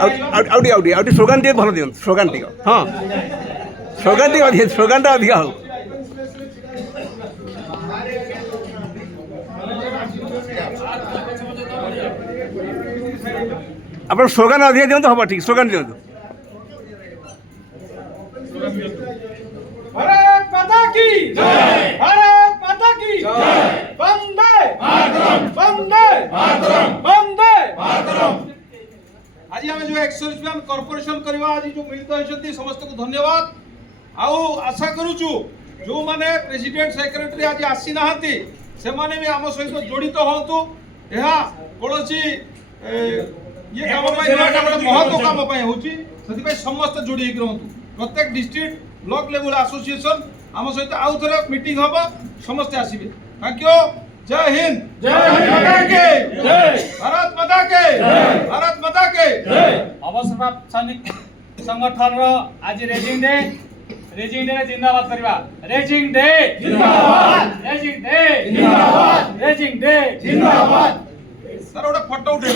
outie slogan टे भल दियंतु slogan T हाँ स्लोगान टी अधिक स्लोगान टा अधिक हो आप स्लोगान अधिक दियंतु हम ठीक स्लोगान दियंतु भारत माता की जय भारत माता की जय वंदे मातरम वंदे मातरम वंदे मातरम आज हम जो एक्सर्विसमैन कॉर्पोरेशन करवा आज जो मिलित होइछंती समस्त को धन्यवाद आउ आशा करूछु जो माने प्रेसिडेंट सेक्रेटरी आज आसी नाहंती से माने भी हम सहित जड़ित होतु एहा कोनोसी ये काम पय महत्व काम पय होची सति पय समस्त जोड़ी रहंतु प्रत्येक डिस्ट्रिक्ट ब्लॉक लेवल एसोसिएशन आम सहित आउ थे मीटिंग हम समस्ते आसबे थैंक यू जय हिंद माता के भारत माता के भारत माता के अवसर सैनिक संगठन रो आज रेजिंग डे जिंदाबाद करबा रेजिंग डे जिंदाबाद रेजिंग डे जिंदाबाद रेजिंग डे जिंदाबाद सर ओटा फोटो उठे